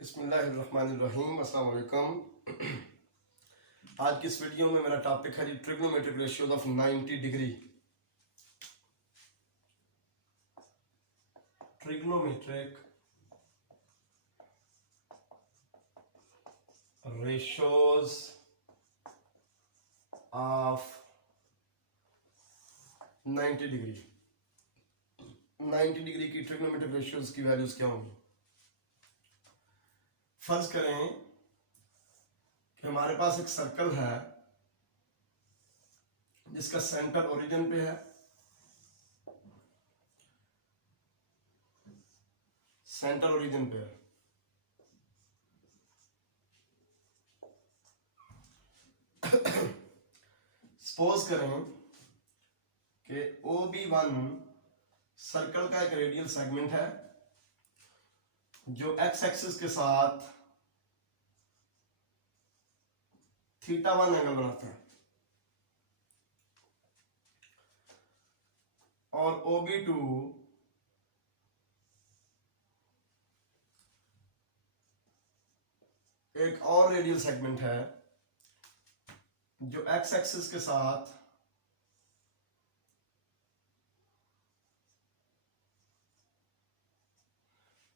बिस्मिल्लाहिर्रहमानिर्रहीम, अस्सलाम वालेकुम। आज की इस वीडियो में मेरा टॉपिक है जी trigonometric ratios of 90 degree. Trigonometric ratios of 90 degree. 90 degree की ट्रिग्नोमेट्रिक रेशियोज की वैल्यूज क्या होंगी। फर्ज करें कि हमारे पास एक सर्कल है जिसका सेंटर ओरिजिन पे है, सेंटर ओरिजिन पे है। सपोज करें कि OB1 सर्कल का एक रेडियल सेगमेंट है जो एक्स एक्सिस के साथ θ1 एंगल बनाता है, और OB2 एक और रेडियल सेगमेंट है जो एक्स एक्सिस के साथ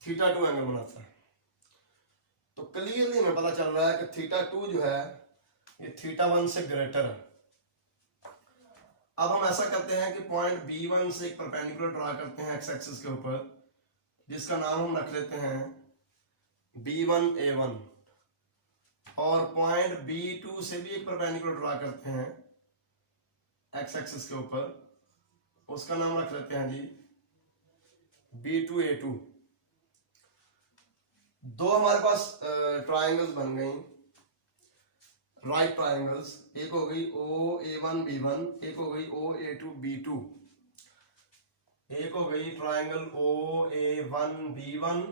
θ2 एंगल बनाता है। तो क्लियरली हमें पता चल रहा है कि θ2 जो है ये θ1 से ग्रेटर है। अब हम ऐसा करते हैं कि पॉइंट B1 से एक परपेंडिकुलर ड्रा करते हैं एक्स एक्सिस के ऊपर, जिसका नाम हम रख लेते हैं B1A1, और पॉइंट B2 से भी एक परपेंडिकुलर ड्रा करते हैं एक्स एक्सिस के ऊपर, उसका नाम रख लेते हैं जी B2A2। दो हमारे पास ट्राइंगल्स बन गई, राइट ट्राइंगल्स। एक हो गई OA1B1, एक हो गई OA2B2, एक हो गई ट्राइंगल OA1B1,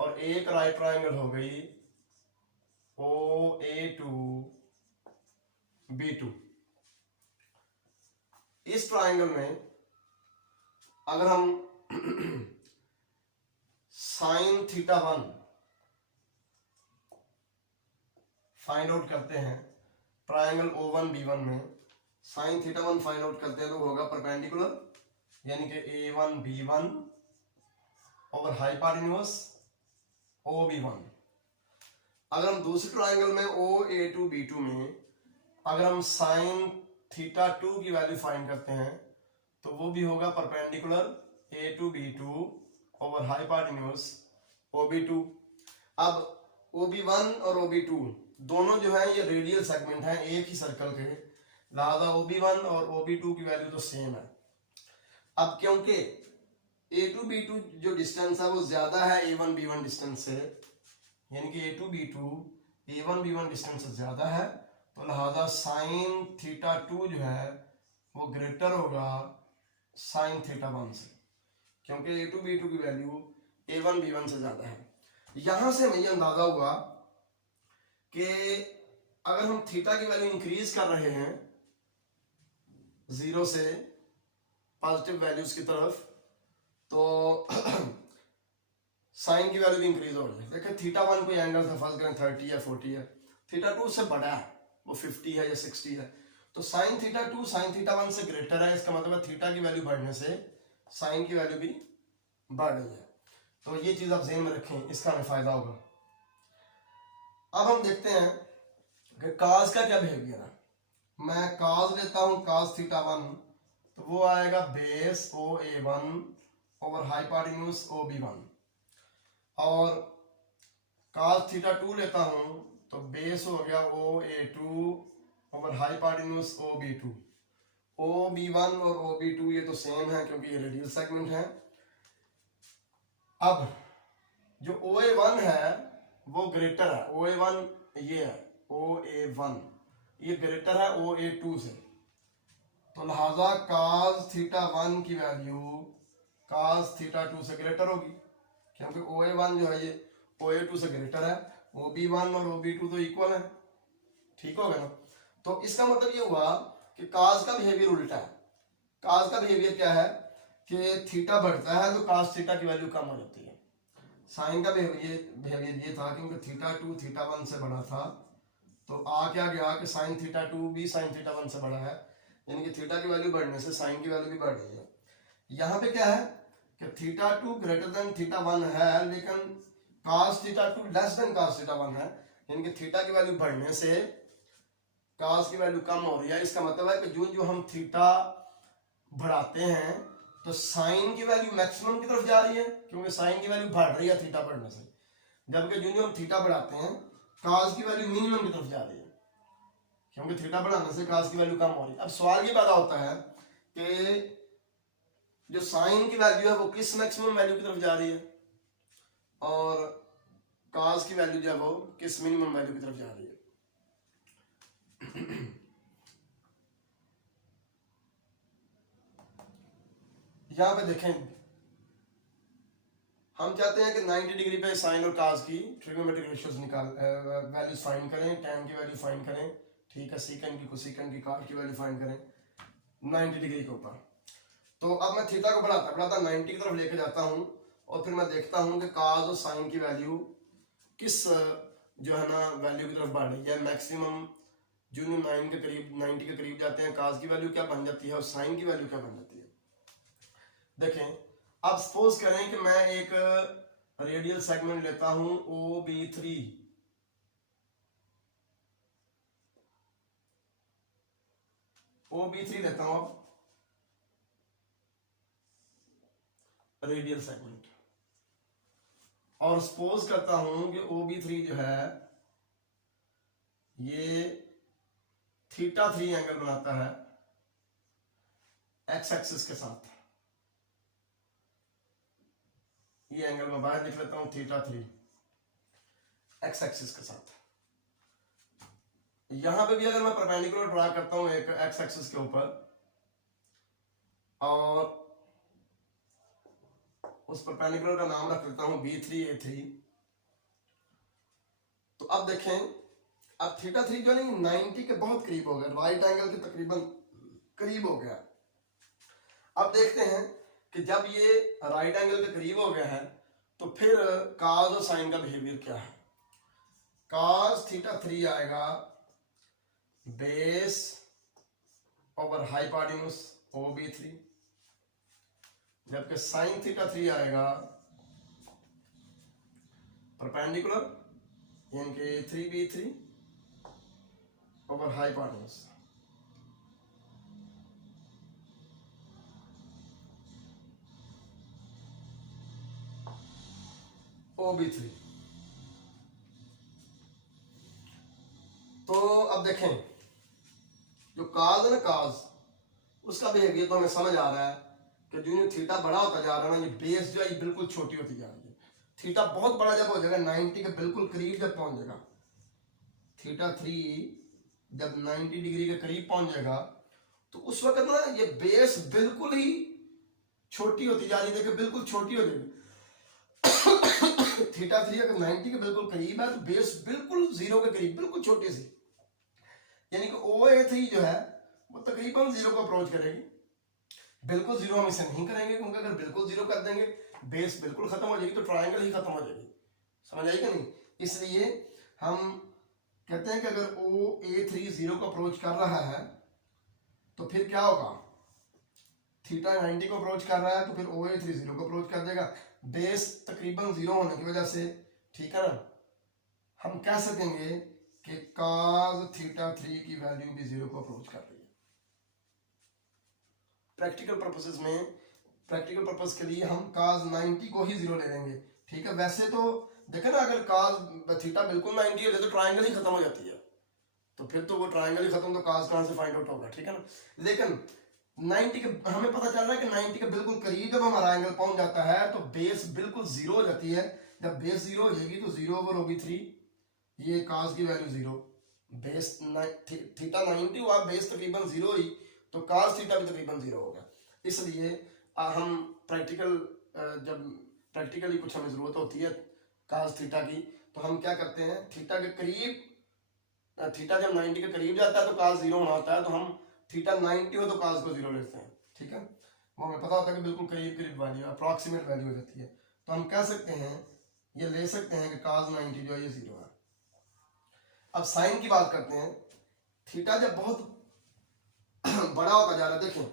और एक राइट ट्राइंगल हो गई OA2B2। इस ट्राइंगल में अगर हम साइन θ1 फाइंड आउट करते हैं, ट्राइंगल O1B1 में साइन θ1 फाइंड आउट करते हैं तो होगा परपेंडिकुलर, यानी कि A1B1 और हाइपोटेन्यूज OB1। अगर हम दूसरे ट्राइंगल में OA2B2 में अगर हम साइन θ2 की वैल्यू फाइंड करते हैं तो वो भी होगा परपेंडिकुलर A2B2 और हाइपोटेन्यूज OB2। अब OB1 और OB2 दोनों जो है ये रेडियल सेगमेंट हैं एक ही सर्कल के, लिहाजा OB1 और OB2 की वैल्यू तो सेम है। अब क्योंकि A2B2 जो डिस्टेंस है वो ज्यादा है A1B1 डिस्टेंस से, यानी कि A2B2 A1B1 डिस्टेंस से ज्यादा है, तो लिहाजा साइन θ2 जो है वो ग्रेटर होगा साइन θ1 से, क्योंकि A2B2 की वैल्यू A1B1 से ज्यादा है। यहां से हमें यह अंदाजा हुआ कि अगर हम थीटा की वैल्यू इंक्रीज कर रहे हैं 0 से पॉजिटिव वैल्यूज की तरफ, तो साइन की वैल्यू भी इंक्रीज हो रही है। देखिए θ1 कोई एंगल था, फर्ज करें 30 या 40 है, θ2 से बड़ा है, वो 50 है या 60 है, तो साइन θ2 साइन θ1 से ग्रेटर है। इसका मतलब है थीटा की वैल्यू बढ़ने से साइन की वैल्यू भी बढ़ रही है। तो ये चीज आप ध्यान में रखें, इसका हमें फायदा होगा। अब हम देखते हैं कि cos का क्या बिहेवियर है। मैं cos लेता हूं cos θ1, तो वो आएगा बेस OA1 और हाइपोटेन्यूज OB1, और cos θ2 लेता हूं तो बेस हो गया OA2 और हाइपोटेन्यूज OB2। OB1 और OB2 ये तो सेम है क्योंकि ये रेडियल सेगमेंट है। अब जो OA1 है वो ग्रेटर है, OA1 ये है, OA1 ये ग्रेटर है OA2 से, तो लिहाजा cos θ1 की वैल्यू cos θ2 से ग्रेटर होगी, क्योंकि OA1 जो है ये OA2 से ग्रेटर है, OB1 और OB2 तो इक्वल है। ठीक हो गया ना। तो इसका मतलब ये हुआ कि cos का बिहेवियर उल्टा है। cos का बिहेवियर क्या है कि थीटा बढ़ता है तो cos थीटा की वैल्यू कम हो जाती है। साइन का बिहेवियर ये था क्योंकि थीटा 2 थीटा 1 से बड़ा था, तो आ क्या गया कि साइन थीटा 2 भी साइन थीटा 1 से बड़ा है, यानी कि थीटा की वैल्यू बढ़ने से साइन की वैल्यू भी बढ़ रही है। यहाँ पे क्या है कि थीटा 2 ग्रेटर देन थीटा 1 है, लेकिन cos theta 2 less than cos theta 1 है, यानी कि थीटा की वैल्यू बढ़ने से cos की वैल्यू कम हो रही है। इसका मतलब है कि जो हम थीटा बढ़ाते हैं तो साइन की वैल्यू मैक्सिमम की तरफ जा रही है, क्योंकि साइन की वैल्यू बढ़ रही है थीटा बढ़ने से, जबकि जो हम थीटा बढ़ाते हैं cos की वैल्यू मिनिमम की तरफ जा रही है, क्योंकि थीटा बढ़ाने से cos की वैल्यू कम हो रही है। अब सवाल ये पैदा होता है कि जो साइन की वैल्यू है वो किस मैक्सिमम वैल्यू की तरफ जा रही है और cos की वैल्यू जो है वो किस मिनिमम वैल्यू की तरफ जा रही है। यहां पे देखें, हम चाहते हैं कि 90 डिग्री पे साइन और cos की ट्रिग्नोमेट्रिक रेशियोज वैल्यूज फाइंड करें, tan की वैल्यू फाइंड करें, ठीक है, सीकन की, कोसिकन की, cot की वैल्यू फाइंड करें 90 डिग्री के ऊपर। तो अब मैं थीटा को बढ़ाता 90 की तरफ लेके जाता हूं और फिर मैं देखता हूं कि cos और साइन की वैल्यू किस जो है ना वैल्यू की तरफ बढ़ रही है। मैक्सिमम जो 9 के करीब 90 के करीब जाते हैं, cos की वैल्यू क्या बन जाती है और साइन की वैल्यू क्या बन जाती है। देखें, अब सपोज करें कि मैं एक रेडियल सेगमेंट लेता हूं OB3, OB3 लेता हूं अब रेडियल सेगमेंट, और सपोज करता हूं कि OB3 जो है ये थीटा 3 एंगल बनाता है एक्स एक्सिस के साथ। ये एंगल मैं बाहर लिख लेता हूं, थीटा 3 एक्स एक्सिस के साथ। यहां पे भी अगर मैं परपेंडिकुलर ड्रा करता हूं एक एक्स एक्सिस के ऊपर और उस परपेंडिकुलर का नाम रख लेता हूं B3A3, तो अब देखें, अब थीटा 3 जो नहीं 90 के बहुत करीब हो गया, राइट एंगल के तकरीबन करीब हो गया। अब देखते हैं कि जब ये राइट एंगल के करीब हो गया है तो फिर cos और साइन का बिहेवियर क्या है। cos थीटा 3 आएगा बेस ओवर हाइपोटेन्यूज OB3, जबकि साइन थीटा 3 आएगा परपेंडिकुलर यानी कि 3B3 ओवर हाइपोटेन्यूज। OB3। तो अब देखें, जो cos है ना, cos उसका बिहेवियर तो हमें समझ आ रहा है कि जो थीटा बड़ा होता जा रहा है ना, ये बेस जो है ये बिल्कुल छोटी होती जा रही है। थीटा बहुत बड़ा जब हो जाएगा 90 के बिल्कुल करीब जब पहुंच जाएगा, थीटा 3 जब 90 डिग्री के करीब पहुंच जाएगा तो उस वक्त ना ये बेस बिल्कुल ही छोटी होती जा रही है, देखिए बिल्कुल छोटी हो जाएगी। थीटा 3 अगर 90 के बिल्कुल करीब है तो बेस बिल्कुल 0 के करीब, बिल्कुल छोटी सी, यानी कि OA3 जो है वो तकरीबन 0 को अप्रोच करेगी। बिल्कुल 0 हम इसे नहीं करेंगे, क्योंकि अगर बिल्कुल 0 कर देंगे बेस बिल्कुल खत्म हो जाएगी तो ट्रायंगल ही खत्म हो जाएगी। समझ आई कि नहीं? इसलिए हम कहते हैं कि अगर OA3 0 को अप्रोच कर रहा है तो फिर क्या होगा, थीटा 90 को अप्रोच कर रहा है तो फिर OA3 0 को अप्रोच कर देगा, बेस तकरीबन 0 होने की वजह से, ठीक है ना, हम कह सकेंगे कि cos थीटा 3 की वैल्यू भी 0 को अप्रोच कर रही है। प्रैक्टिकल पर्पसेस में, प्रैक्टिकल पर्पस के लिए हम cos 90 को ही 0 ले लेंगे, ठीक है। वैसे तो देखे ना, अगर cos थीटा बिल्कुल 90 है तो ट्रायंगल ही खत्म हो जाती है, तो फिर तो वो ट्रायंगल ही खत्म, तो cos कहां से फाइंड आउट होगा, ठीक है ना। लेकिन 90 के हमें पता चल रहा है कि 90 के बिल्कुल करीब जब हमारा एंगल पहुंच जाता है तो बेस बिल्कुल 0 हो जाती है। जब बेस 0 हो जाएगी तो 0 ओवर OB3, ये cos की वैल्यू 0, बेस थीटा 90 हुआ, बेस तकरीबन 0 ही, तो cos थीटा भी तकरीबन 0 होगा। इसलिए हम प्रैक्टिकल जब प्रैक्टिकली कुछ हमें जरूरत होती है cos थीटा की, तो हम क्या करते हैं, थीटा के करीब, थीटा जब 90 के करीब जाता है तो cos 0 होना होता है, तो हम थीटा 90 हो तो cos को 0 लेते हैं, ठीक है। वो हमें पता होता है कि बिल्कुल करीब करीब वैल्यू, अप्रॉक्सीमेट वैल्यू हो जाती है, तो हम कह सकते हैं ये ले सकते हैं कि cos 90 जो है ये 0 है। अब साइन की बात करते हैं। थीटा जब बहुत बड़ा होता जा रहा है, देखें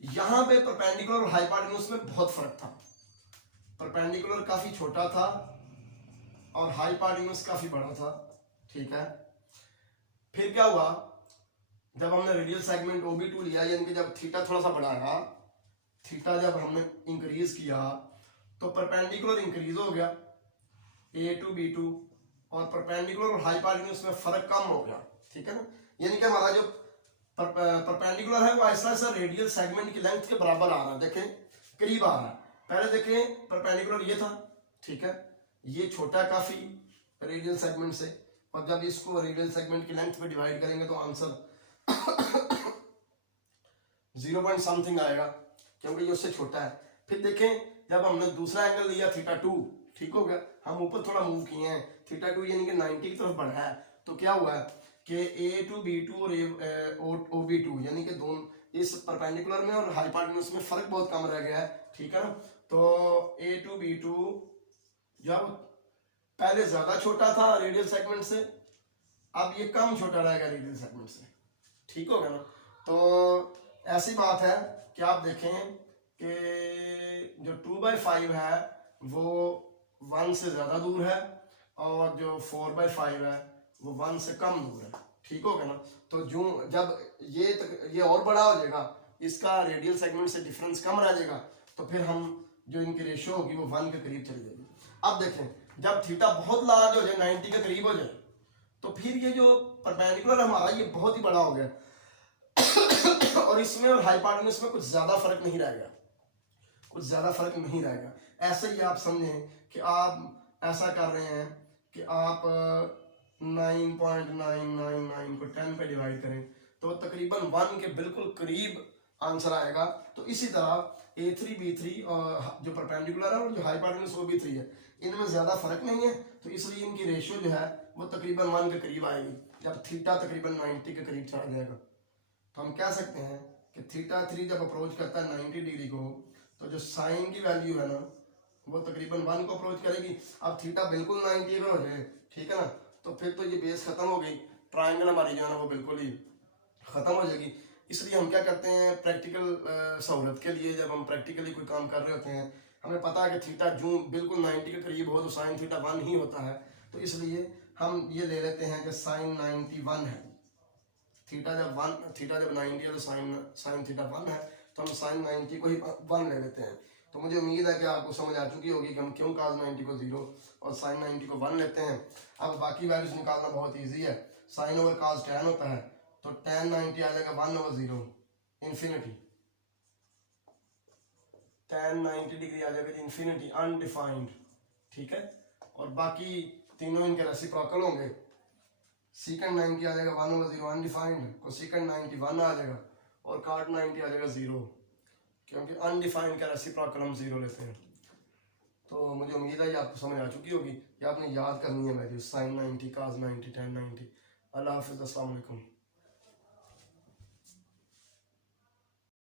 यहां पे परपेंडिकुलर और हाइपोटेन्यूज में बहुत फर्क था। परपेंडिकुलर काफी छोटा था और हाइपोटेन्यूज काफी बड़ा था, ठीक है। फिर क्या हुआ, जब हमने रेडियल सेगमेंट OB2 लिया, यानी कि जब थीटा थोड़ा सा बढ़ाया, थीटा जब हमने इंक्रीज किया तो परपेंडिकुलर इंक्रीज हो गया A2 B2 और परपेंडिकुलर और हाइपोटेन्यूज में फर्क कम हो गया, ठीक है ना। यानी कि हमारा जो परपेंडिकुलर है वो ऐसा ऐसा रेडियल सेगमेंट की लेंथ के बराबर आ रहा है, देखें करीब आ रहा है। पहले देखें परपेंडिकुलर ये था, ठीक है, ये छोटा काफी रेडियल सेगमेंट से, और जब इसको रेडियल सेगमेंट की लेंथ पे डिवाइड करेंगे तो आंसर 0 पॉइंट समथिंग आएगा, क्योंकि ये उससे छोटा है। फिर देखें जब हमने दूसरा एंगल लिया θ2, ठीक हो गया, हम ऊपर थोड़ा मूव किए हैं, θ2 यानी कि 90 की तरफ बढ़ा है, तो क्या हुआ है कि A2 B2 और OB2 यानी कि दोनों इस परपेंडिकुलर में और हाइपोटेन्यूज में फर्क बहुत कम रह गया है, ठीक है ना। तो A2 B2 जब पहले ज्यादा छोटा था रेडियल सेगमेंट से, अब ये कम छोटा रहेगा रेडियल सेगमेंट से, ठीक हो गया ना। तो ऐसी बात है कि आप देखें कि जो 2/5 है वो 1 से ज्यादा दूर है और जो 4/5 है वो 1 से कम दूर है, ठीक हो गया ना। तो जो जब ये और बड़ा हो जाएगा, इसका रेडियल सेगमेंट से डिफरेंस कम रह जाएगा, तो फिर हम जो इनकी रेशियो होगी वो 1 के करीब चली जाएगी। अब देखें जब थीटा बहुत लार्ज हो जाए, 90 के करीब हो जाए, तो फिर ये जो परपेंडिकुलर हमारा ये बहुत ही बड़ा हो गया और इसमें और हाइपोटेन्यूज में कुछ ज्यादा फर्क नहीं रहेगा, कुछ ज्यादा फर्क नहीं रहेगा। ऐसे ही आप समझें कि आप ऐसा कर रहे हैं कि आप 9.999 को 10 पे डिवाइड करें तो तकरीबन 1 के बिल्कुल करीब आंसर आएगा। तो इसी तरह A3 B3 और जो परपेंडिकुलर है और जो हाइपोटेन्यूज OB3 है, इनमें ज्यादा फर्क नहीं है, तो इसलिए इनकी रेशियो जो है वो तकरीबन 1 के करीब आएगी जब थीटा तकरीबन 90 के करीब चला जाएगा। तो हम कह सकते हैं कि θ3 जब अप्रोच करता है 90 डिग्री को, तो जो साइन की वैल्यू है ना वो तकरीबन 1 को अप्रोच करेगी। अब थीटा बिल्कुल 90 अगर हो जाए, ठीक है ना, तो फिर तो ये बेस खत्म हो गई, ट्राइंगल हमारी जो है ना वो बिल्कुल ही खत्म हो जाएगी। इसलिए हम क्या करते हैं, प्रैक्टिकल सहूलत के लिए जब हम प्रैक्टिकली कोई काम कर रहे होते हैं, हमें पता है कि थीटा जो बिल्कुल 90 के करीब हो तो साइन थीटा 1 ही होता है, तो इसलिए हम ये ले लेते हैं कि साइन 91 है। थीटा जब 90 है तो साइन थीटा 1 है, तो हम साइन 90 को ही 1 ले लेते हैं। तो मुझे उम्मीद है कि आपको समझ आ चुकी होगी कि हम क्यों cos 90 को 0 और साइन 90 को 1 लेते हैं। अब बाकी वैल्यूज निकालना बहुत ईजी है। साइन ओवर cos tan होता है, तो tan 90 आ जाएगा 1/0 इन्फिनिटी, tan 90 डिग्री आ जाएगा इन्फिनिटी अनडिफाइंड, ठीक है। और बाकी तीनों इनके रेसिप्रोकल होंगे। सीकेंड 90 आ जाएगा 1/0 अनडिफाइंड, कोसेकेंड 90 1 आ जाएगा और cot 90 आ जाएगा 0, क्योंकि अनडिफाइंड का रेसिप्रोकल हम 0 लेते हैं। तो मुझे उम्मीद है ये आपको समझ आ चुकी होगी, ये आपने याद करनी है वैल्यू साइन 90 cos 90 tan 90। अल्लाह हाफिज़, अस्सलाम वालेकुम।